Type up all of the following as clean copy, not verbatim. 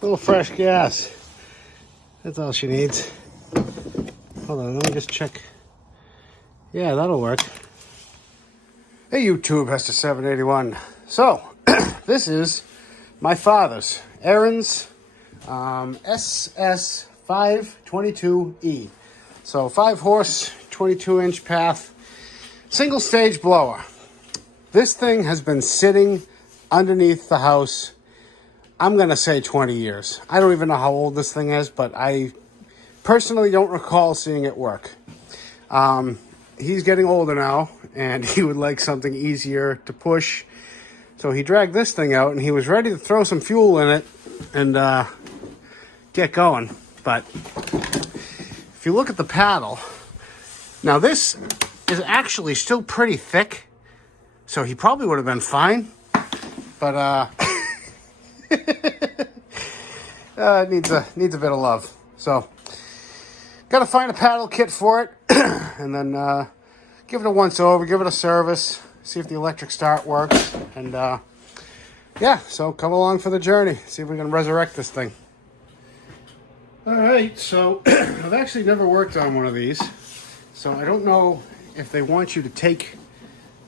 A little fresh gas. That's all she needs. Hold on, let me just check. Yeah, that'll work. Hey YouTube, SS522e. So, this is my father's, Ariens SS522e. So 5-horse, 22-inch path, single stage blower. This thing has been sitting underneath the house, I'm going to say 20 years. I don't even know how old this thing is, but I personally don't recall seeing it work. He's getting older now, and he would like something easier to push. So he dragged this thing out, and he was ready to throw some fuel in it and get going. But if you look at the paddle, now this is actually still pretty thick, so he probably would have been fine. But it needs a bit of love. So got to find a paddle kit for it, and then give it a once over, give it a service, see if the electric start works, and yeah, so come along for the journey, see if we can resurrect this thing. All right, so I've actually never worked on one of these, so I don't know if they want you to take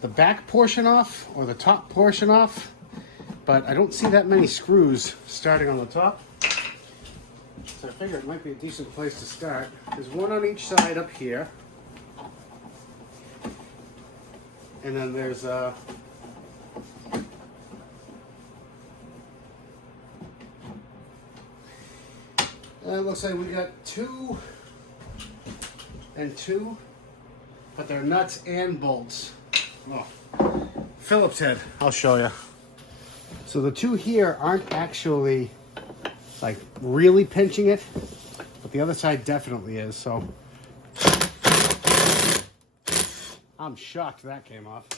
the back portion off or the top portion off, but I don't see that many screws starting on the top. So I figure it might be a decent place to start. There's one on each side up here. And then there's it looks like we got 2 and 2, but they're nuts and bolts. Oh, Phillips head, I'll show you. So the 2 here aren't actually like really pinching it, but the other side definitely is. So I'm shocked that came off.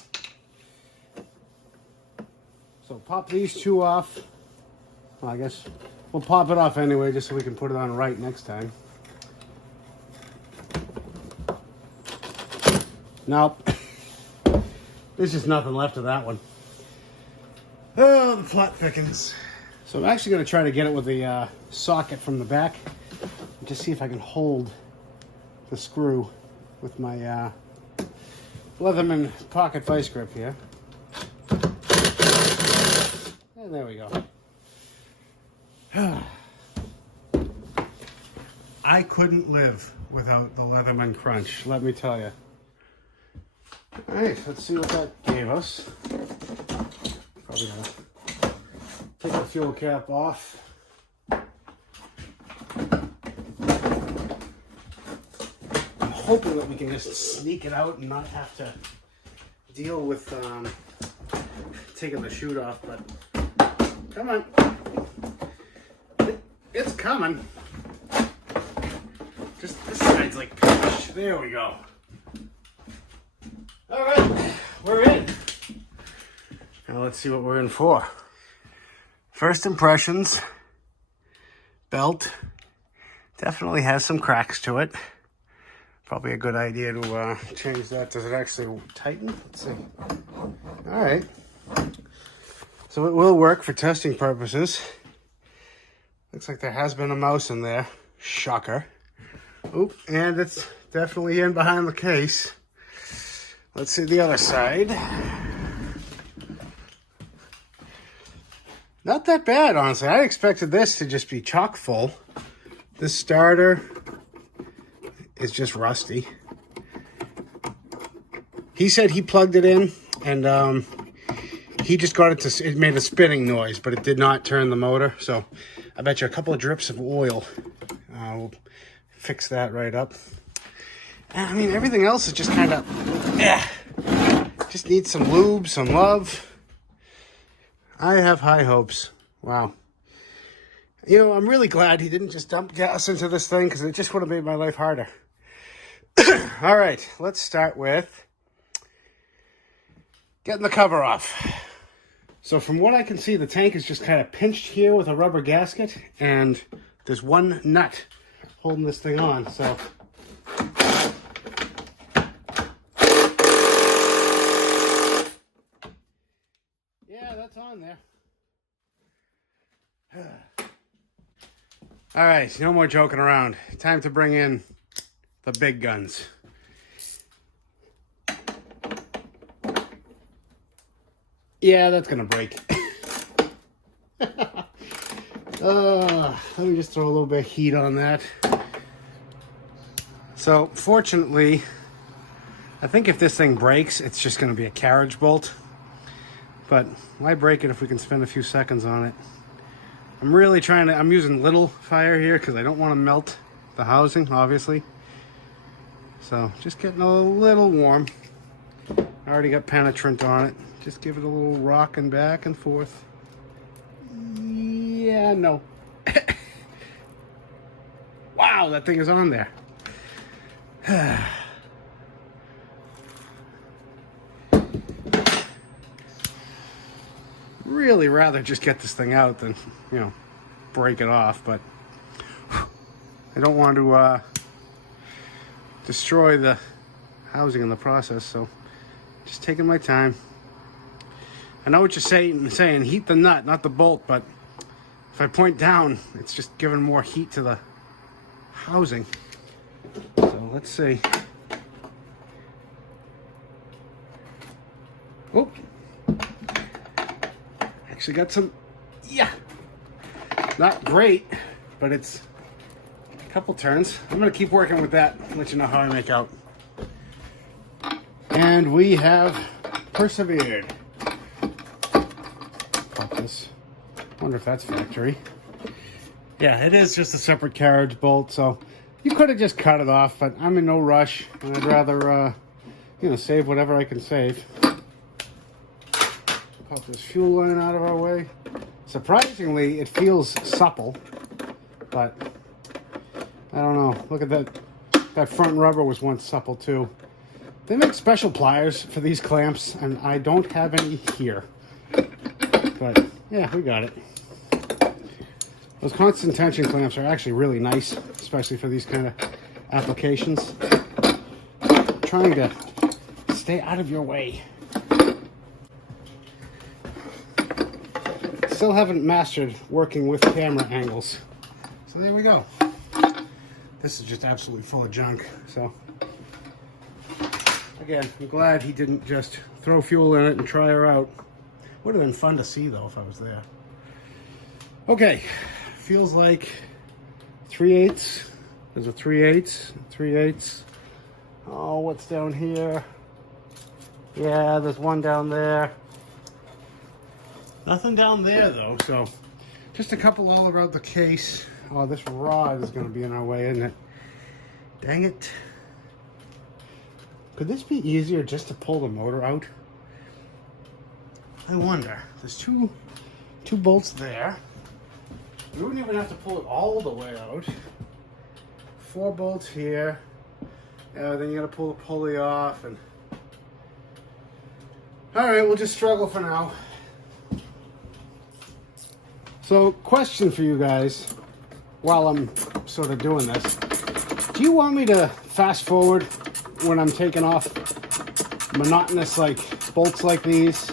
So pop these 2 off. Well, I guess we'll pop it off anyway, just so we can put it on right next time. Nope. There's just nothing left of that one. Oh, the plot thickens. So I'm actually going to try to get it with the socket from the back, and just see if I can hold the screw with my Leatherman pocket vice grip here. And there we go. I couldn't live without the Leatherman Crunch, let me tell you. All right, let's see what that gave us. Probably gonna take the fuel cap off. I'm hoping that we can just sneak it out and not have to deal with taking the chute off, but come on. It's coming. Just this side's like pinched. There we go. All right, we're in. Now let's see what we're in for. First impressions, belt definitely has some cracks to it. Probably a good idea to change that. Does it actually tighten? Let's see. All right. So it will work for testing purposes. Looks like there has been a mouse in there. Shocker. Oop, and it's definitely in behind the case. Let's see the other side. Not that bad, honestly. I expected this to just be chock full. This starter is just rusty. He said he plugged it in, and he just got it to, it made a spinning noise, but it did not turn the motor. So I bet you a couple of drips of oil will fix that right up. And, I mean, everything else is just kind of, just needs some lube, some love. I have high hopes. Wow. You know, I'm really glad he didn't just dump gas into this thing, because it just would have made my life harder. All right, let's start with getting the cover off. So from what I can see, the tank is just kind of pinched here with a rubber gasket, and there's one nut holding this thing on. So yeah, that's on there. All right, no more joking around. Time to bring in the big guns. Yeah, that's gonna break. Let me just throw a little bit of heat on that. So, fortunately, I think if this thing breaks, it's just gonna be a carriage bolt. But why break it if we can spend a few seconds on it? I'm really trying to, I'm using little fire here because I don't want to melt the housing, obviously. So just getting a little warm. I already got penetrant on it. Just give it a little rocking back and forth. Yeah, no. Wow, that thing is on there. Really rather just get this thing out than, you know, break it off, but I don't want to destroy the housing in the process, so just taking my time. I know what you're saying, heat the nut, not the bolt, but if I point down, it's just giving more heat to the housing. So let's see. Oh, actually got some, yeah, not great, but it's a couple turns. I'm gonna keep working with that, let you know how I make out. And we have persevered. Pop this. Wonder if that's factory. Yeah, it is just a separate carriage bolt, so you could have just cut it off, but I'm in no rush, and I'd rather, you know, save whatever I can save. Pop this fuel line out of our way. Surprisingly, it feels supple, but I don't know. Look at that. That front rubber was once supple too. They make special pliers for these clamps, and I don't have any here. But yeah, we got it. Those constant tension clamps are actually really nice, especially for these kind of applications. Trying to stay out of your way. Still haven't mastered working with camera angles. So there we go. This is just absolutely full of junk. So again, I'm glad he didn't just throw fuel in it and try her out. Would have been fun to see though if I was there. Okay, feels like 3/8. There's a 3/8, 3/8. Oh, what's down here? Yeah, there's one down there. Nothing down there though, so just a couple all around the case. Oh, this rod is going to be in our way, isn't it? Dang it. Could this be easier just to pull the motor out? I wonder. There's two bolts there. We wouldn't even have to pull it all the way out. 4 bolts here. Then you got to pull the pulley off. And all right, we'll just struggle for now. So, question for you guys, while I'm sort of doing this. Do you want me to fast forward when I'm taking off monotonous like bolts like these?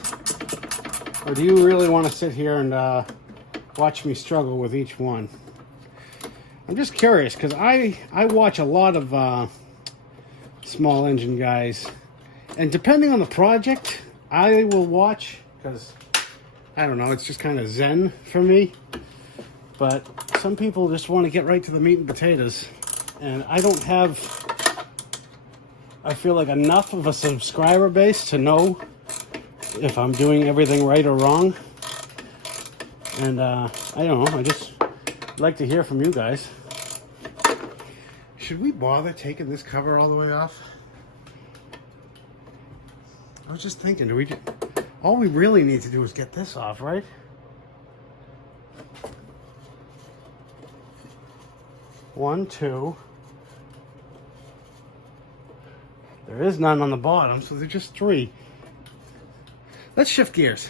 Or do you really want to sit here and watch me struggle with each one? I'm just curious, because I watch a lot of small engine guys. And depending on the project, I will watch, because I don't know, it's just kind of zen for me. But some people just want to get right to the meat and potatoes. And I don't have, I feel like, enough of a subscriber base to know if I'm doing everything right or wrong. And I don't know, I just like to hear from you guys. Should we bother taking this cover all the way off? I was just thinking, do we just, all we really need to do is get this off, right? One, two. There is none on the bottom, so there's just 3. Let's shift gears.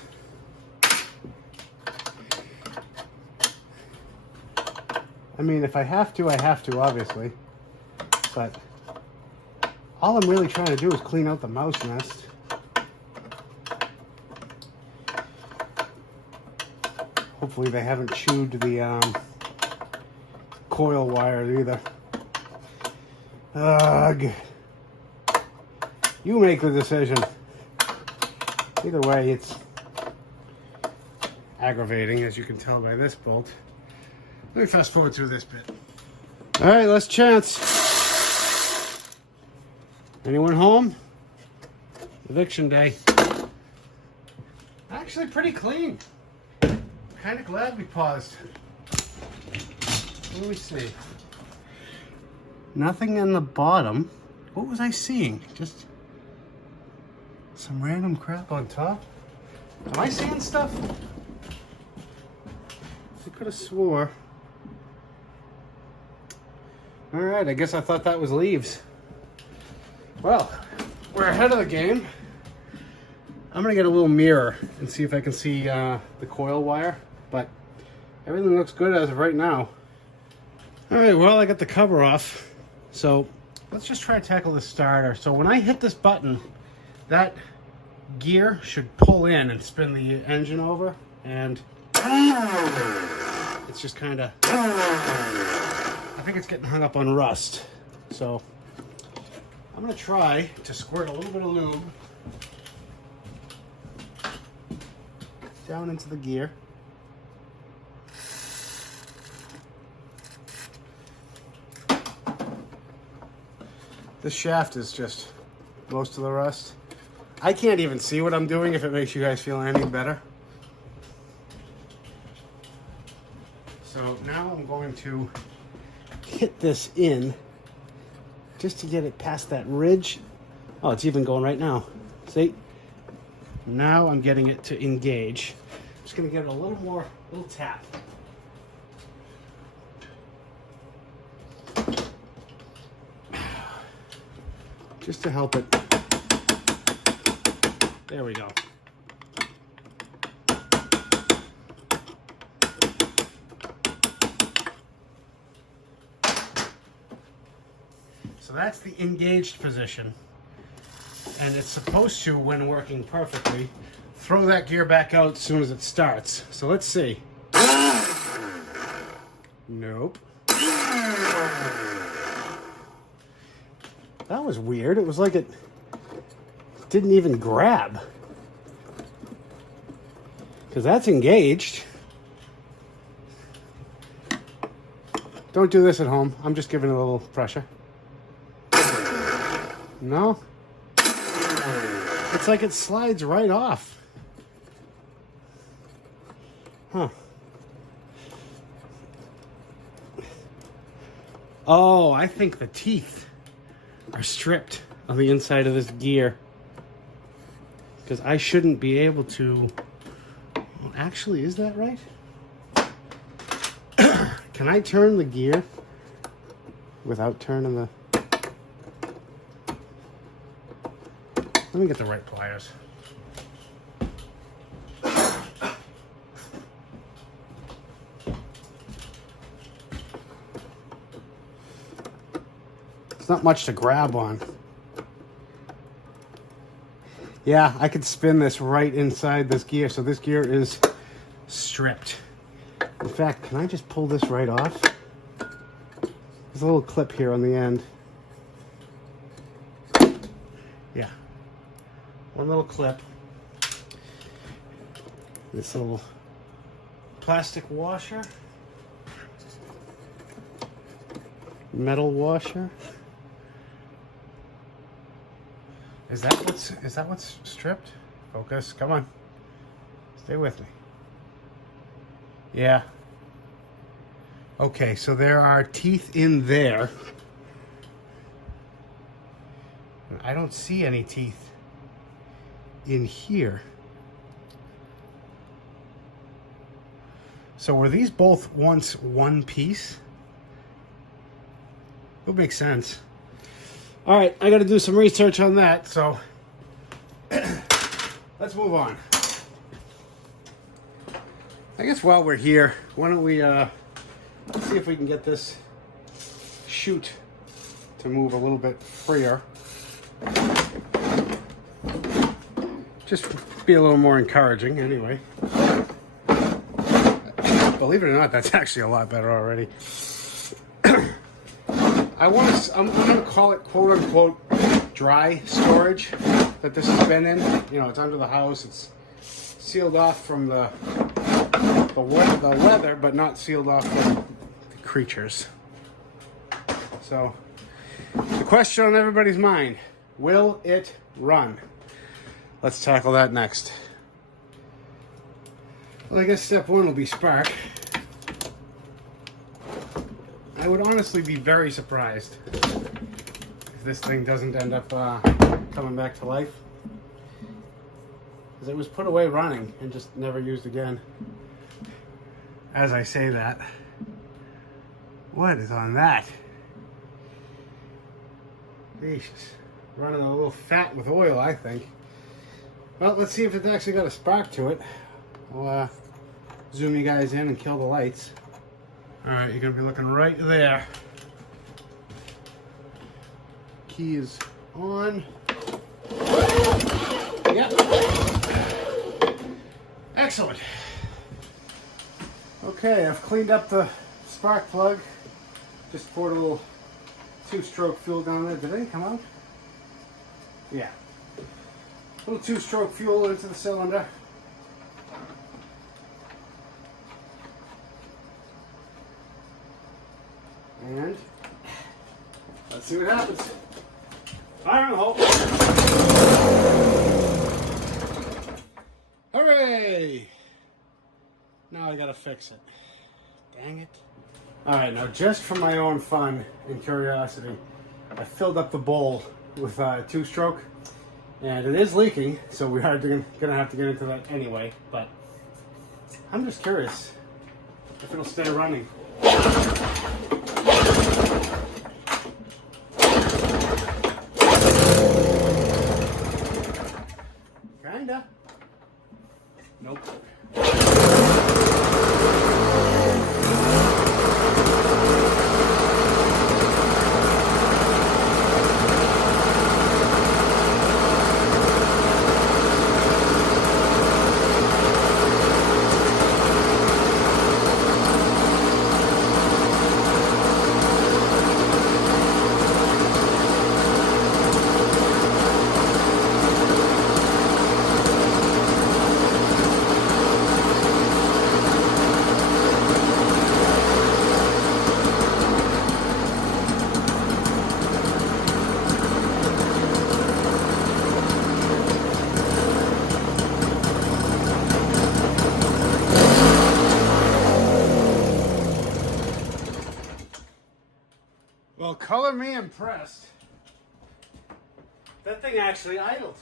I mean, if I have to, I have to, obviously. But all I'm really trying to do is clean out the mouse nest. Hopefully they haven't chewed the coil wire either. Ugh. You make the decision. Either way, it's aggravating, as you can tell by this bolt. Let me fast forward through this bit. All right, let's chance. Anyone home? Eviction day. Actually pretty clean. Kind of glad we paused. Let me see. Nothing in the bottom. What was I seeing? Just some random crap on top. Am I seeing stuff? I could have swore. All right, I guess I thought that was leaves. Well, we're ahead of the game. I'm gonna get a little mirror and see if I can see the coil wire, but everything looks good as of right now. All right, well, I got the cover off. So let's just try to tackle the starter. So when I hit this button, that gear should pull in and spin the engine over, and it's just kind of, I think it's getting hung up on rust. So I'm gonna try to squirt a little bit of lube down into the gear. This shaft is just most of the rust. I can't even see what I'm doing, if it makes you guys feel any better. So now I'm going to hit this in just to get it past that ridge. Oh, it's even going right now. See? Now I'm getting it to engage. I'm just gonna get it a little more, little tap. Just to help it. There we go. So that's the engaged position. And it's supposed to, when working perfectly, throw that gear back out as soon as it starts. So let's see. Nope. That was weird. It was like it didn't even grab. Because that's engaged. Don't do this at home. I'm just giving it a little pressure. No. It's like it slides right off. Huh. Oh, I think the teeth are stripped on the inside of this gear, because I shouldn't be able to. Well, actually, is that right? Can I turn the gear without turning the... Let me get the right pliers. It's not much to grab on. Yeah, I could spin this right inside this gear, so this gear is stripped. In fact, can I just pull this right off? There's a little clip here on the end. Yeah. One little clip. This little plastic washer. Metal washer. Is that what's stripped? Focus, come on. Stay with me. Yeah. Okay, so there are teeth in there. I don't see any teeth in here. So were these both once one piece? Would make sense. All right, I got to do some research on that, so let's move on. I guess while we're here, why don't we see if we can get this chute to move a little bit freer. Just be a little more encouraging anyway. Believe it or not, that's actually a lot better already. I'm gonna call it quote unquote dry storage that this has been in. You know, it's under the house. It's sealed off from the weather, but not sealed off from the creatures. So the question on everybody's mind, will it run? Let's tackle that next. Well, I guess step one will be spark. I would honestly be very surprised if this thing doesn't end up coming back to life. Because it was put away running and just never used again. As I say that, what is on that? Jesus, running a little fat with oil, I think. Well, let's see if it's actually got a spark to it. I'll zoom you guys in and kill the lights. All right, you're gonna be looking right there. Key is on. Yep. Excellent. Okay, I've cleaned up the spark plug. Just poured a little 2-stroke fuel down there. Did it come out? Yeah. A little 2-stroke fuel into the cylinder. And let's see what happens. Fire in the hole. Hooray! Now I gotta fix it. Dang it. Alright, now just for my own fun and curiosity, I filled up the bowl with 2-stroke, and it is leaking, so we are gonna have to get into that anyway, but I'm just curious if it'll stay running. Kinda. Nope. Well, color me impressed. That thing actually idled.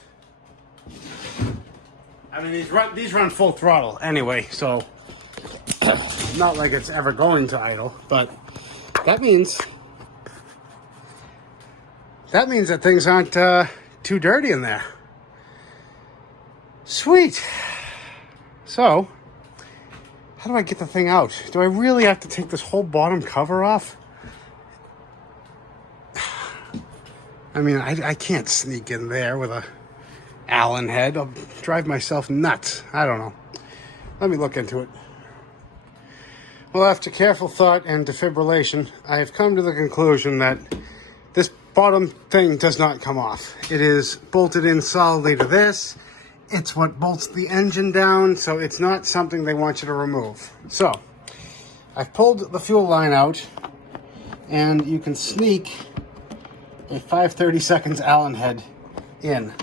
I mean, these run full throttle anyway, so not like it's ever going to idle, but that means that things aren't too dirty in there. Sweet. So, how do I get the thing out? Do I really have to take this whole bottom cover off? I mean, I can't sneak in there with a Allen head. I'll drive myself nuts. I don't know. Let me look into it. Well, after careful thought and defibrillation, I have come to the conclusion that this bottom thing does not come off. It is bolted in solidly to this. It's what bolts the engine down, so it's not something they want you to remove. So, I've pulled the fuel line out, and you can sneak a 5/32 Allen head in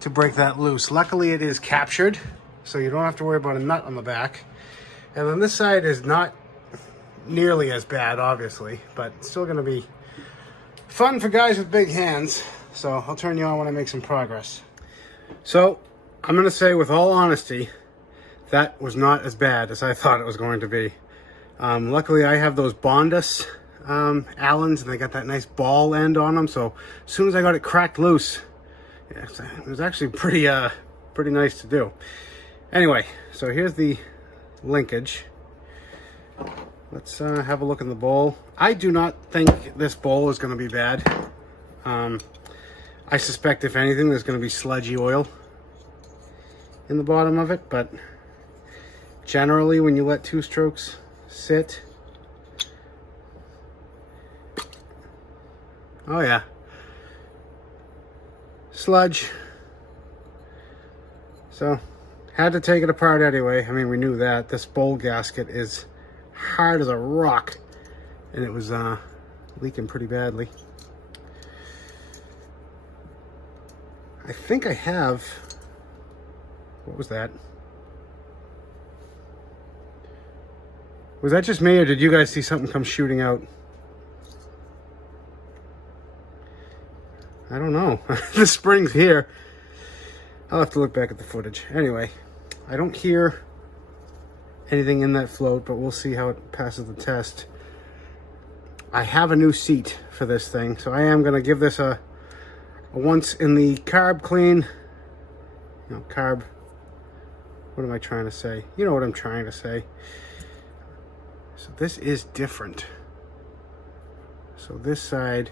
to break that loose. Luckily, it is captured, so you don't have to worry about a nut on the back. And then this side is not nearly as bad, obviously, but it's still going to be fun for guys with big hands. So I'll turn you on when I make some progress. So I'm going to say with all honesty, that was not as bad as I thought it was going to be. Luckily, I have those Bondus Allens, and they got that nice ball end on them, so as soon as I got it cracked loose, yeah, it was actually pretty nice to do. Anyway, so here's the linkage. Let's have a look in the bowl. I do not think this bowl is going to be bad. I suspect if anything there's going to be sludgy oil in the bottom of it, but generally when you let 2-strokes sit, Oh yeah. Sludge. So, had to take it apart anyway. I mean, we knew that. This bowl gasket is hard as a rock. And it was leaking pretty badly. I think I have... What was that? Was that just me, or did you guys see something come shooting out? I don't know. The spring's here. I'll have to look back at the footage. Anyway, I don't hear anything in that float, but we'll see how it passes the test. I have a new seat for this thing, so I am going to give this a once in the carb clean. You know, carb. What am I trying to say? You know what I'm trying to say. So this is different. So this side,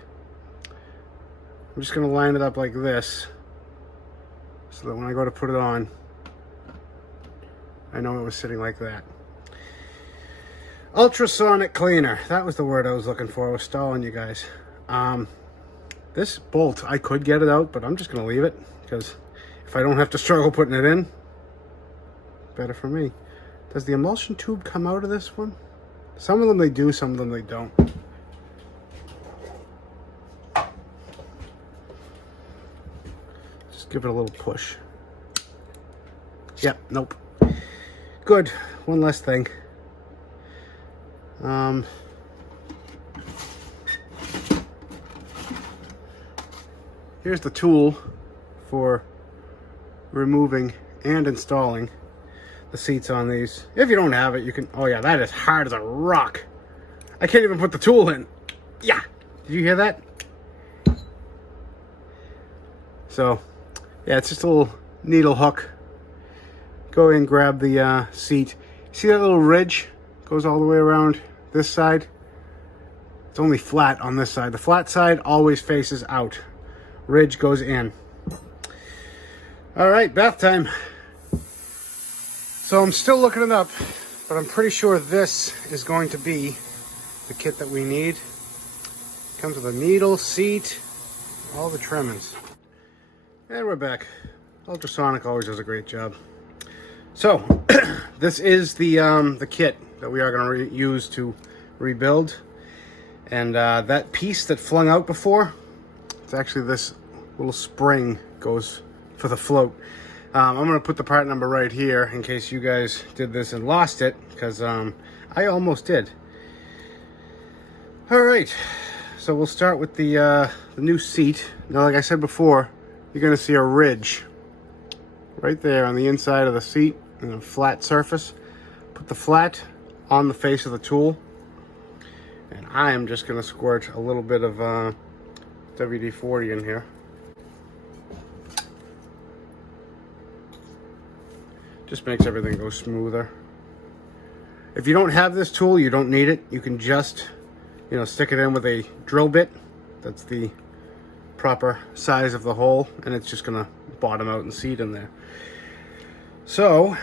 I'm just going to line it up like this, so that when I go to put it on, I know it was sitting like that. Ultrasonic cleaner. That was the word I was looking for. I was stalling you guys. This bolt, I could get it out, but I'm just going to leave it, because if I don't have to struggle putting it in, better for me. Does the emulsion tube come out of this one? Some of them they do, some of them they don't. Just give it a little push. Yep, nope. Good. One less thing. Here's the tool for removing and installing the seats on these. If you don't have it, you can... Oh yeah, that is hard as a rock. I can't even put the tool in. Yeah. Did you hear that? So, yeah, it's just a little needle hook. Go in and grab the seat. See that little ridge? Goes all the way around this side. It's only flat on this side. The flat side always faces out. Ridge goes in. All right, bath time. So I'm still looking it up, but I'm pretty sure this is going to be the kit that we need. Comes with a needle, seat, all the trimmings. And we're back. Ultrasonic always does a great job. So this is the kit that we are going to use to rebuild. And that piece that flung out before, it's actually this little spring goes for the float. I'm going to put the part number right here in case you guys did this and lost it, because I almost did. All right, so we'll start with the new seat. Now, like I said before, you're going to see a ridge right there on the inside of the seat and a flat surface. Put the flat on the face of the tool, and I am just going to squirt a little bit of WD-40 in here. Just makes everything go smoother. If you don't have this tool, you don't need it. You can just, you know, stick it in with a drill bit. That's the proper size of the hole, and it's just gonna bottom out and seat in there. So,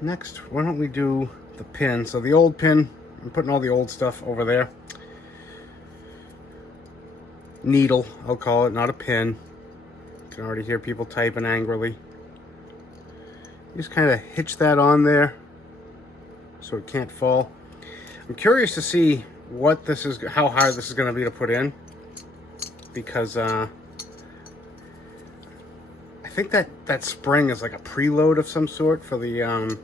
next, why don't we do the pin? So the old pin, I'm putting all the old stuff over there. Needle, I'll call it, not a pin. You can already hear people typing angrily. Just kind of hitch that on there so it can't fall. I'm curious to see what this is, how hard this is going to be to put in, because I think that spring is like a preload of some sort for the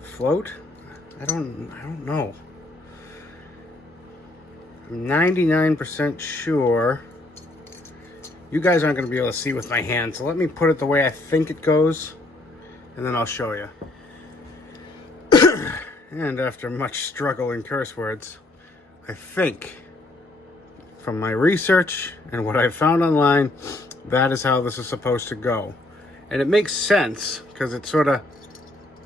float. I don't know. I'm 99% sure. You guys aren't going to be able to see with my hand, so let me put it the way I think it goes, and then I'll show you. And after much struggle and curse words, I think, from my research and what I've found online, that is how this is supposed to go. And it makes sense, because it's sort of,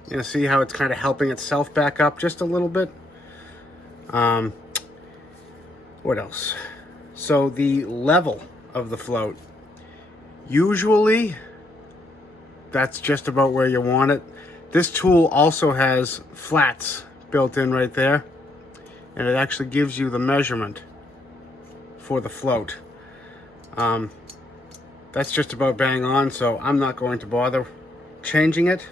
you know, see how it's kind of helping itself back up just a little bit? What else? So the level of the float, usually that's just about where you want it. This tool also has flats built in right there, and it actually gives you the measurement for the float. That's just about bang on, so I'm not going to bother changing it.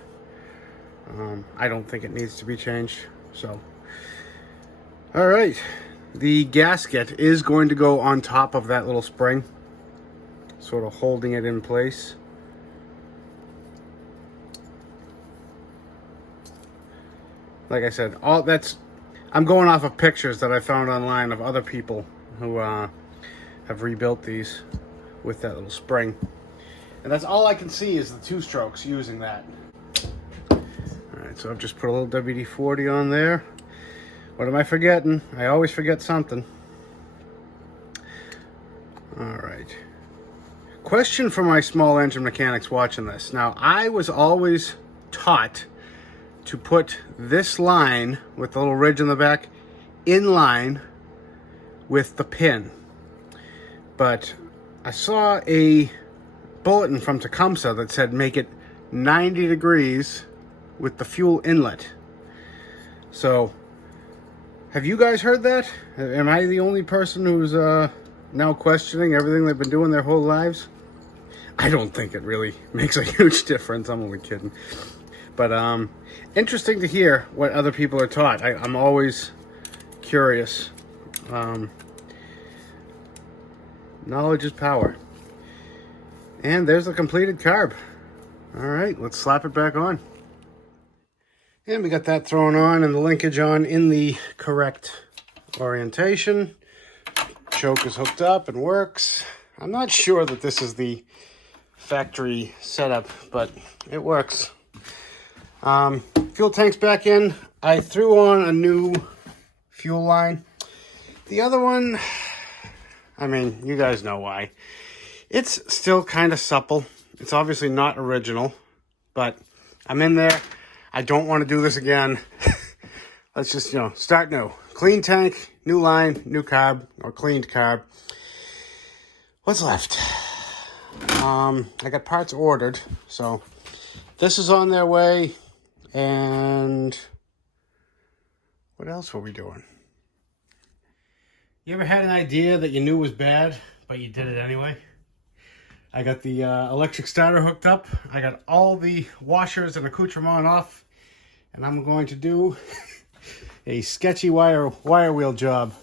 I don't think it needs to be changed. So, all right, the gasket is going to go on top of that little spring, sort of holding it in place. Like I said, I'm going off of pictures that I found online of other people who have rebuilt these with that little spring. And that's all I can see is the 2 strokes using that. Alright, so I've just put a little WD-40 on there. What am I forgetting? I always forget something. Alright. Question for my small engine mechanics watching this. Now, I was always taught to put this line with the little ridge in the back in line with the pin. But I saw a bulletin from Tecumseh that said make it 90 degrees with the fuel inlet. So, have you guys heard that? Am I the only person who's now questioning everything they've been doing their whole lives? I don't think it really makes a huge difference. I'm only kidding. But interesting to hear what other people are taught. I'm always curious. Knowledge is power. And there's the completed carb. All right, let's slap it back on. And we got that thrown on and the linkage on in the correct orientation. Choke is hooked up and works. I'm not sure that this is the factory setup, but it works. Fuel tank's back in. I threw on a new fuel line. The other one, I mean, you guys know why. It's still kind of supple. It's obviously not original, but I'm in there. I don't want to do this again. Let's just, start new. Clean tank, new line, new carb, or cleaned carb. What's left? I got parts ordered, so this is on their way. And what else were we doing? You ever had an idea that you knew was bad, but you did it anyway? I got the electric starter hooked up. I got all the washers and accoutrement off. And I'm going to do a sketchy wire wheel job.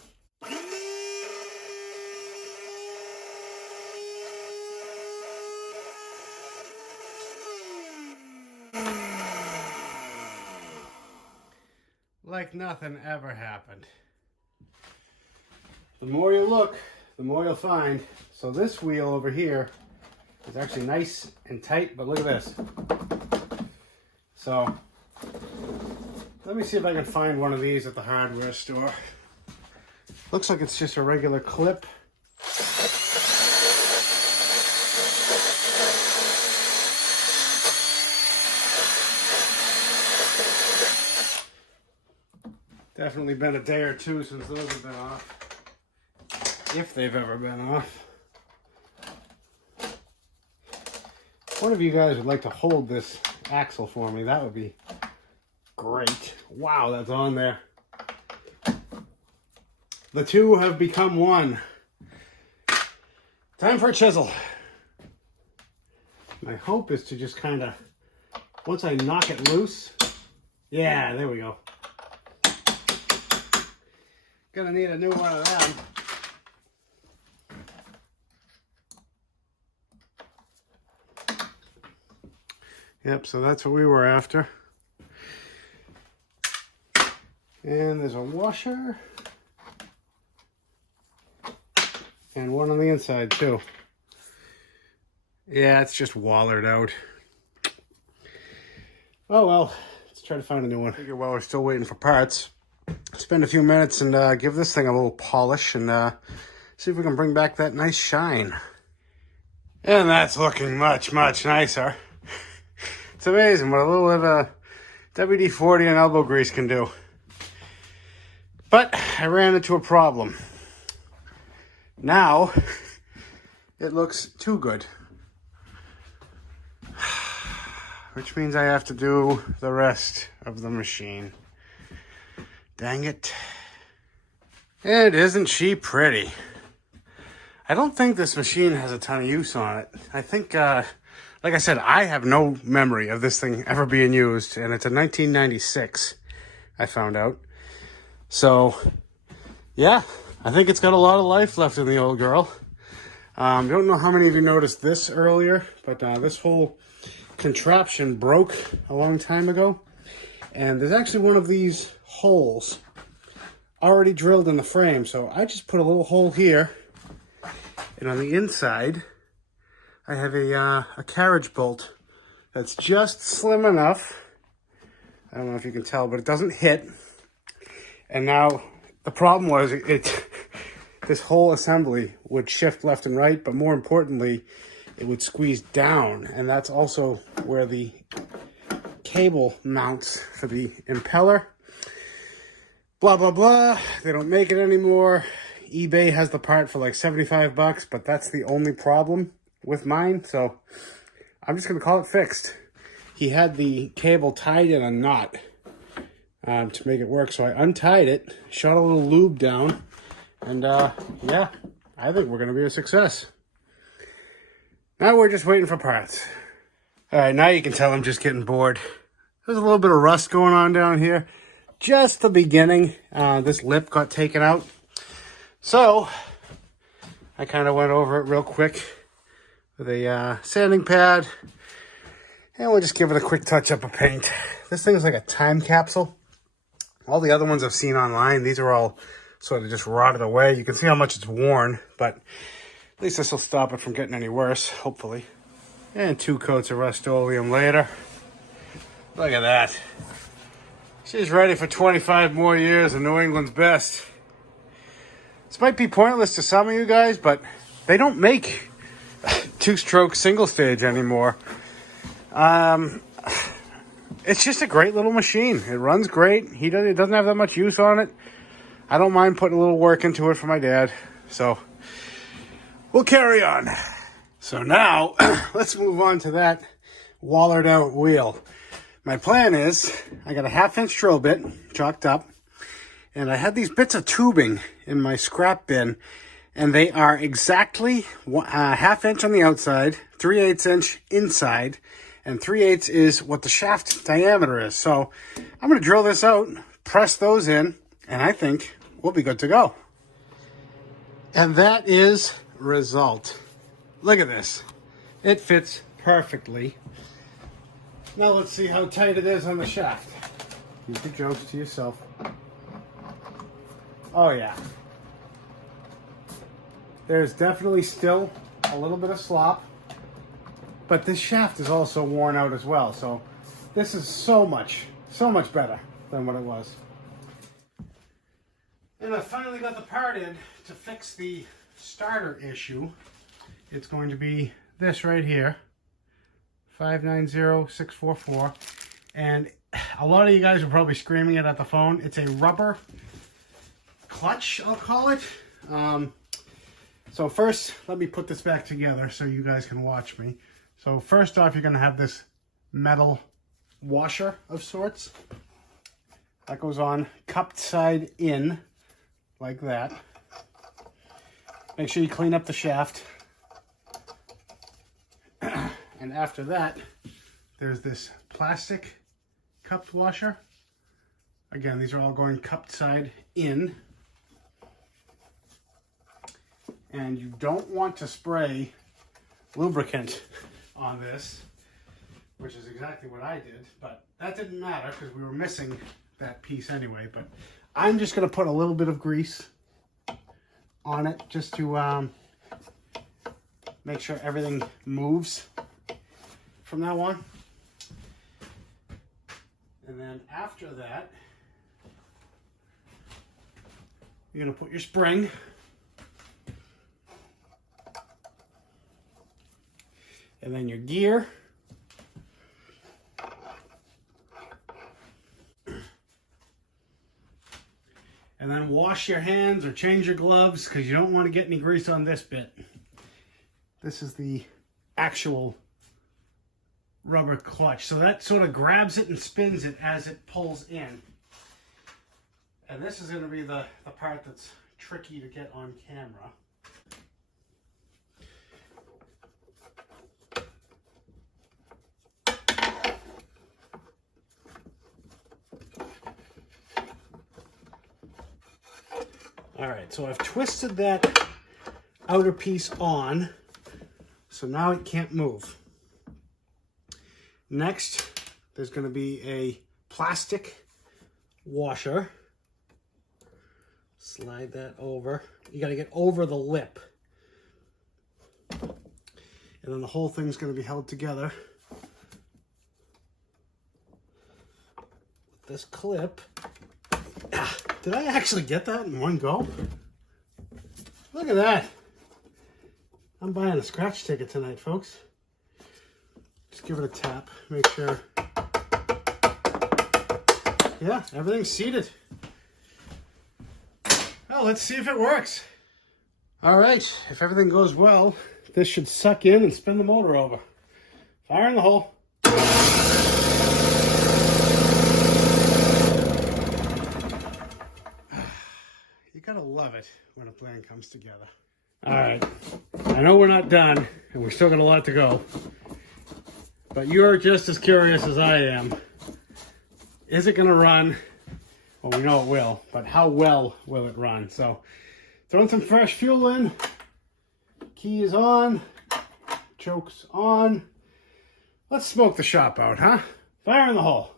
Like nothing ever happened. The more you look, the more you'll find. So this wheel over here is actually nice and tight, but look at this. So let me see if I can find one of these at the hardware store. Looks like it's just a regular clip. Definitely been a day or two since those have been off. If they've ever been off. One of you guys would like to hold this axle for me. That would be great. Wow, that's on there. The two have become one. Time for a chisel. My hope is to just kind of, once I knock it loose, yeah, there we go. Gonna need a new one of them. Yep, so that's what we were after. And there's a washer. And one on the inside too. Yeah, it's just wallered out. Oh well, let's try to find a new one. I figure while we're still waiting for parts, spend a few minutes and give this thing a little polish and see if we can bring back that nice shine. And that's looking much, much nicer. It's amazing what a little of a WD-40 and elbow grease can do. But I ran into a problem. Now, it looks too good. Which means I have to do the rest of the machine. Dang it. And isn't she pretty? I don't think this machine has a ton of use on it. I think, like I said, I have no memory of this thing ever being used, and it's a 1996, I found out. So, yeah, I think it's got a lot of life left in the old girl. Don't know how many of you noticed this earlier, but this whole contraption broke a long time ago. And there's actually one of these holes already drilled in the frame. So I just put a little hole here. And on the inside, I have a carriage bolt that's just slim enough. I don't know if you can tell, but it doesn't hit. And now the problem was this whole assembly would shift left and right, but more importantly, it would squeeze down. And that's also where the cable mounts for the impeller. Blah, blah, blah. They don't make it anymore. eBay has the part for like 75 bucks, but that's the only problem with mine. So I'm just going to call it fixed. He had the cable tied in a knot to make it work. So I untied it, shot a little lube down, and yeah, I think we're going to be a success. Now we're just waiting for parts. All right, now you can tell I'm just getting bored. There's a little bit of rust going on down here. Just the beginning. This lip got taken out. So I kind of went over it real quick with a sanding pad. And we'll just give it a quick touch up of paint. This thing is like a time capsule. All the other ones I've seen online, these are all sort of just rotted away. You can see how much it's worn, but at least this will stop it from getting any worse, hopefully. And 2 coats of Rust-Oleum later. Look at that. She's ready for 25 more years of New England's best. This might be pointless to some of you guys, but they don't make 2-stroke single stage anymore. It's just a great little machine. It runs great. It doesn't have that much use on it. I don't mind putting a little work into it for my dad. So we'll carry on. So now let's move on to that wallered out wheel. My plan is I got a 1/2-inch drill bit chalked up, and I had these bits of tubing in my scrap bin, and they are exactly 1/2 inch on the outside, 3/8 inch inside, and 3/8 is what the shaft diameter is. So I'm going to drill this out, press those in, and I think we'll be good to go. And that is result. Look at this. It fits perfectly. Now let's see how tight it is on the shaft. Keep the jokes to yourself. Oh yeah. There's definitely still a little bit of slop, but this shaft is also worn out as well. So this is so much better than what it was. And I finally got the part in to fix the starter issue. It's going to be this right here. 590644, and a lot of you guys are probably screaming it at the phone. It's a rubber clutch, I'll call it. So first, let me put this back together so you guys can watch me. So first off, you're going to have this metal washer of sorts that goes on cupped side in like that. Make sure you clean up the shaft. And after that, there's this plastic cupped washer. Again, these are all going cupped side in. And you don't want to spray lubricant on this, which is exactly what I did, but that didn't matter because we were missing that piece anyway. But I'm just going to put a little bit of grease on it just to make sure everything moves from now on. And then after that, you're going to put your spring. And then your gear. And then wash your hands or change your gloves because you don't want to get any grease on this bit. This is the actual rubber clutch. So that sort of grabs it and spins it as it pulls in. And this is going to be the part that's tricky to get on camera. All right, so I've twisted that outer piece on, so now it can't move. Next, there's going to be a plastic washer. Slide that over. You got to get over the lip. And then the whole thing's going to be held together with this clip. Did I actually get that in one go? Look at that. I'm buying a scratch ticket tonight, folks. Just give it a tap, make sure. Yeah, everything's seated. Well, let's see if it works. All right, if everything goes well, this should suck in and spin the motor over. Fire in the hole. You gotta love it when a plan comes together. All right, I know we're not done, and we've still got a lot to go, but you're just as curious as I am. Is it gonna run? Well, we know it will, but how well will it run? So, throwing some fresh fuel in, key is on, choke's on. Let's smoke the shop out, huh? Fire in the hole.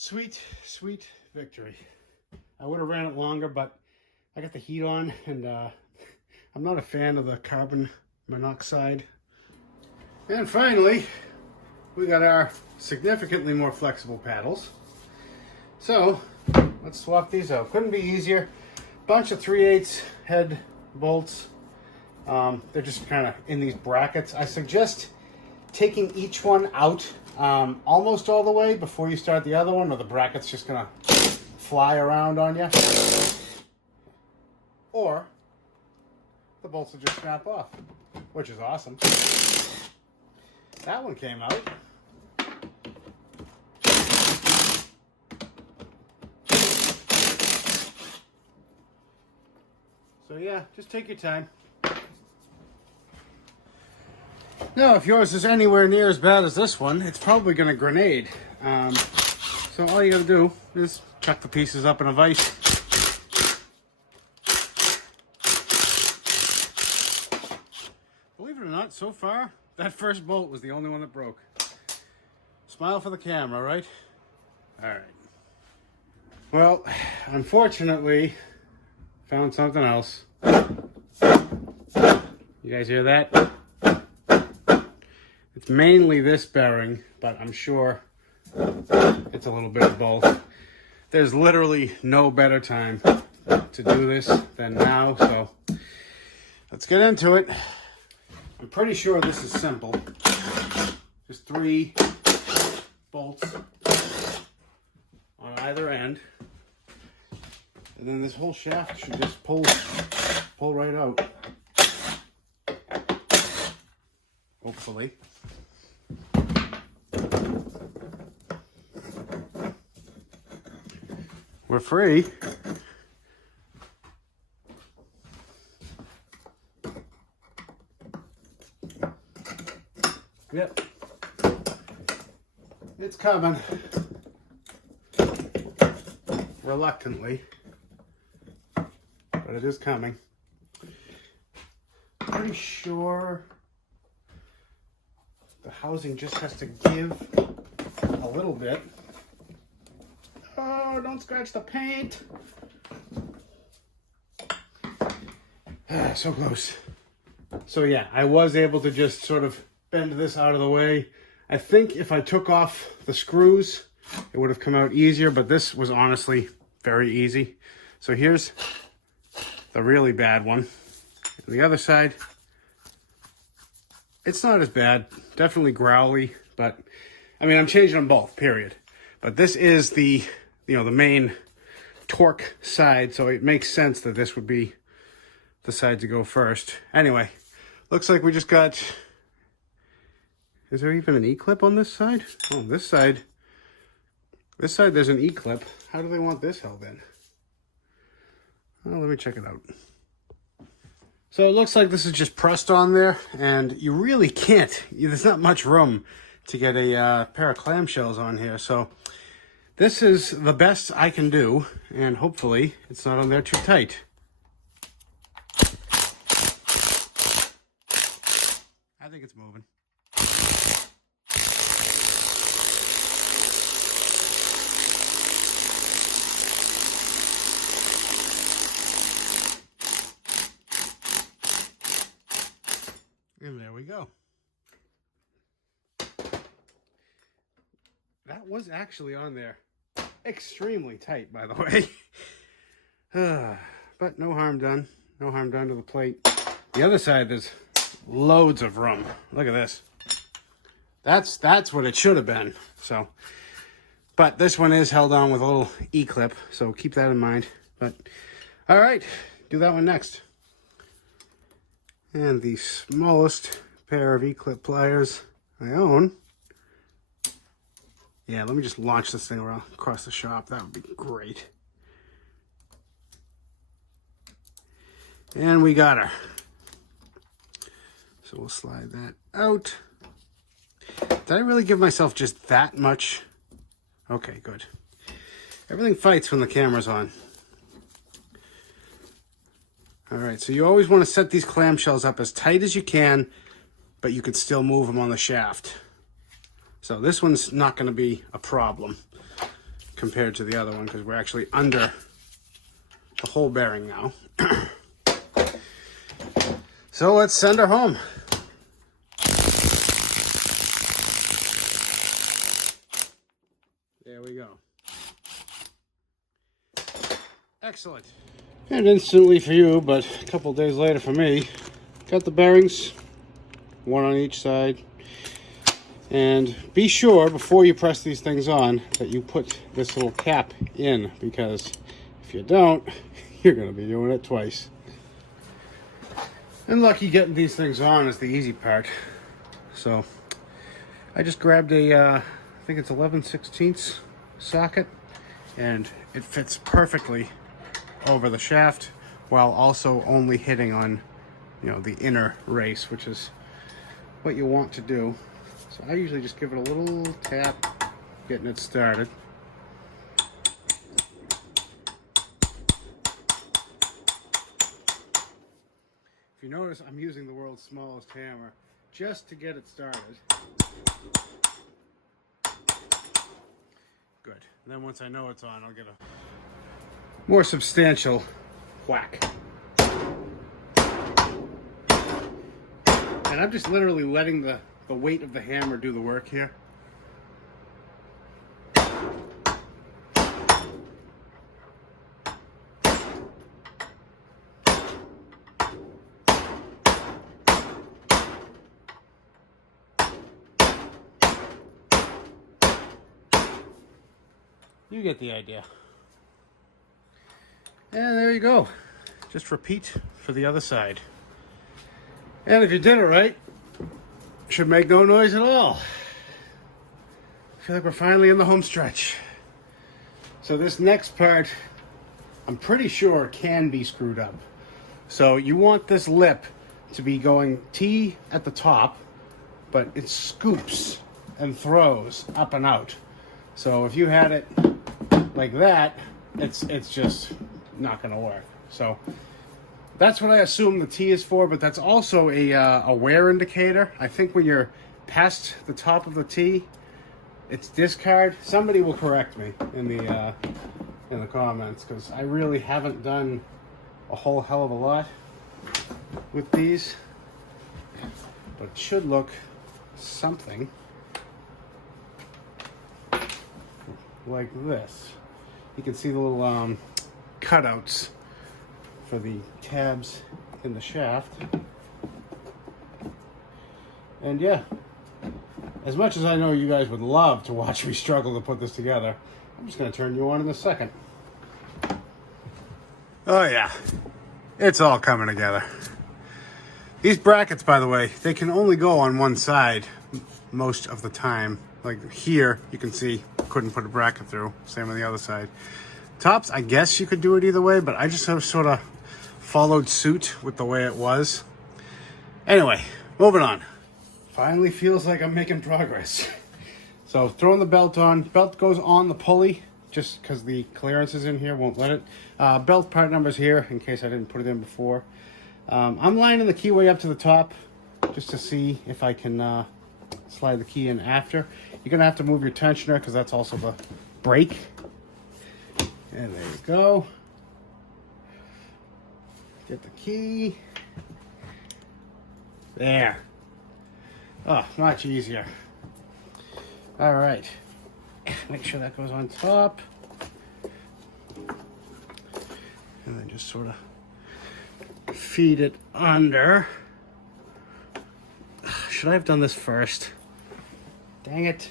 Sweet, sweet victory. I would have ran it longer, but I got the heat on, and I'm not a fan of the carbon monoxide. And finally, we got our significantly more flexible paddles. So, let's swap these out. Couldn't be easier. Bunch of 3/8 head bolts. They're just kind of in these brackets. I suggest taking each one out almost all the way before you start the other one, or the bracket's just gonna fly around on you. Or the bolts will just snap off, which is awesome. That one came out. So yeah, just take your time. Now, if yours is anywhere near as bad as this one, it's probably going to grenade. So all you got to do is chuck the pieces up in a vise. Believe it or not, so far, that first bolt was the only one that broke. Smile for the camera, right? All right. Well, unfortunately, found something else. You guys hear that? It's mainly this bearing, but I'm sure it's a little bit of both. There's literally no better time to do this than now, so let's get into it. I'm pretty sure this is simple. Just 3 bolts on either end. And then this whole shaft should just pull right out. Hopefully. We're free. Yep. It's coming. Reluctantly. But it is coming. Pretty sure the housing just has to give a little bit. Oh, don't scratch the paint. So close. So yeah, I was able to just sort of bend this out of the way. I think if I took off the screws, it would have come out easier, but this was honestly very easy. So here's the really bad one. On the other side, it's not as bad. Definitely growly, but I mean, I'm changing them both, period. But this is the, the main torque side, so it makes sense that this would be the side to go first. Anyway, looks like we just got, is there even an E-clip on this side? Oh, this side This side there's an E-clip. How do they want this held in? Well, let me check it out. So it looks like this is just pressed on there, and you really can't. There's not much room to get a pair of clamshells on here. So this is the best I can do, and hopefully it's not on there too tight. I think it's moving. And there we go. That was actually on there. Extremely tight, by the way. But no harm done. No harm done to the plate. The other side, there's loads of room. Look at this. That's what it should have been. So, but this one is held on with a little E-clip, so keep that in mind. But, all right, do that one next. And the smallest pair of E-clip pliers I own. Yeah, let me just launch this thing around across the shop. That would be great. And we got her. So we'll slide that out. Did I really give myself just that much? Okay, good. Everything fights when the camera's on. All right, so you always want to set these clamshells up as tight as you can, but you could still move them on the shaft. So this one's not going to be a problem compared to the other one because we're actually under the whole bearing now. So let's send her home. There we go. Excellent. And instantly for you, but a couple days later for me, got the bearings, one on each side. And be sure before you press these things on that you put this little cap in, because if you don't, you're going to be doing it twice. And lucky getting these things on is the easy part. So I just grabbed a, I think it's 11/16 socket, and it fits perfectly over the shaft while also only hitting on, you know, the inner race, which is what you want to do. So I usually just give it a little tap, getting it started. If you notice, I'm using the world's smallest hammer just to get it started. Good. And then once I know it's on, I'll get a more substantial whack. And I'm just literally letting the weight of the hammer do the work here. You get the idea. And there you go. Just repeat for the other side. And if you did it right, should make no noise at all. I feel like we're finally in the home stretch. So this next part, I'm pretty sure can be screwed up. So you want this lip to be going T at the top, but it scoops and throws up and out. So if you had it like that, it's just not gonna work. So that's what I assume the T is for, but that's also a wear indicator. I think when you're past the top of the T, it's discard. Somebody will correct me in the comments, because I really haven't done a whole hell of a lot with these, but it should look something like this. You can see the little cutouts for the tabs in the shaft. And yeah, as much as I know you guys would love to watch me struggle to put this together, I'm just going to turn you on in a second. Oh yeah, it's all coming together. These brackets, by the way, they can only go on one side. most of the time. Like here, you can see, couldn't put a bracket through. Same on the other side. Tops, I guess you could do it either way, but I just have sort of followed suit with the way it was. Anyway, moving on. Finally feels like I'm making progress. So throwing the belt on. Belt goes on the pulley just because the clearances in here won't let it. Belt part number's here in case I didn't put it in before. I'm lining the keyway up to the top just to see if I can slide the key in after. You're going to have to move your tensioner because that's also the brake. And there you go. Get the key. There. Oh, much easier. All right. Make sure that goes on top. And then just sort of feed it under. Should I have done this first? Dang it.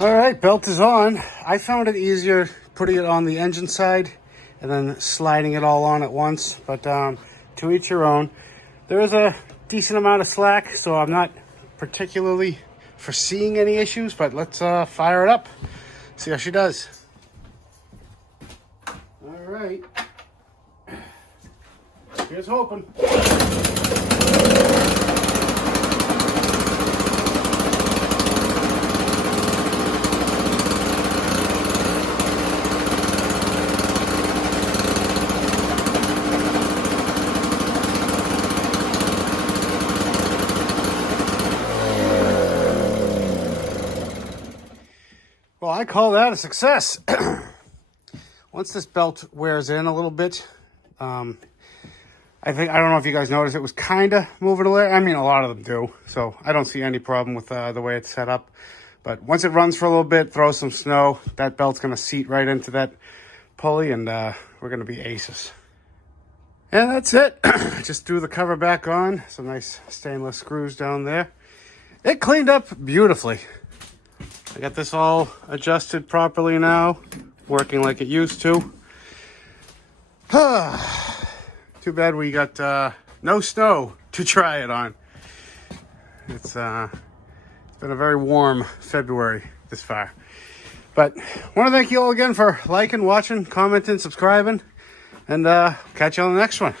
All right, belt is on. I found it easier putting it on the engine side and then sliding it all on at once, but to each your own. There is a decent amount of slack, so I'm not particularly foreseeing any issues, but let's fire it up, see how she does. All right, here's hoping. Well, I call that a success. Once this belt wears in a little bit, I don't know if you guys noticed, it was kind of moving away. I mean, a lot of them do, so I don't see any problem with the way it's set up. But once it runs for a little bit, throw some snow, that belt's going to seat right into that pulley, and we're going to be aces. And that's it. Just threw the cover back on. Some nice stainless screws down there. It cleaned up beautifully. I got this all adjusted properly now, working like it used to. Too bad we got no snow to try it on. It's been a very warm February this far. But I want to thank you all again for liking, watching, commenting, subscribing, and catch you on the next one.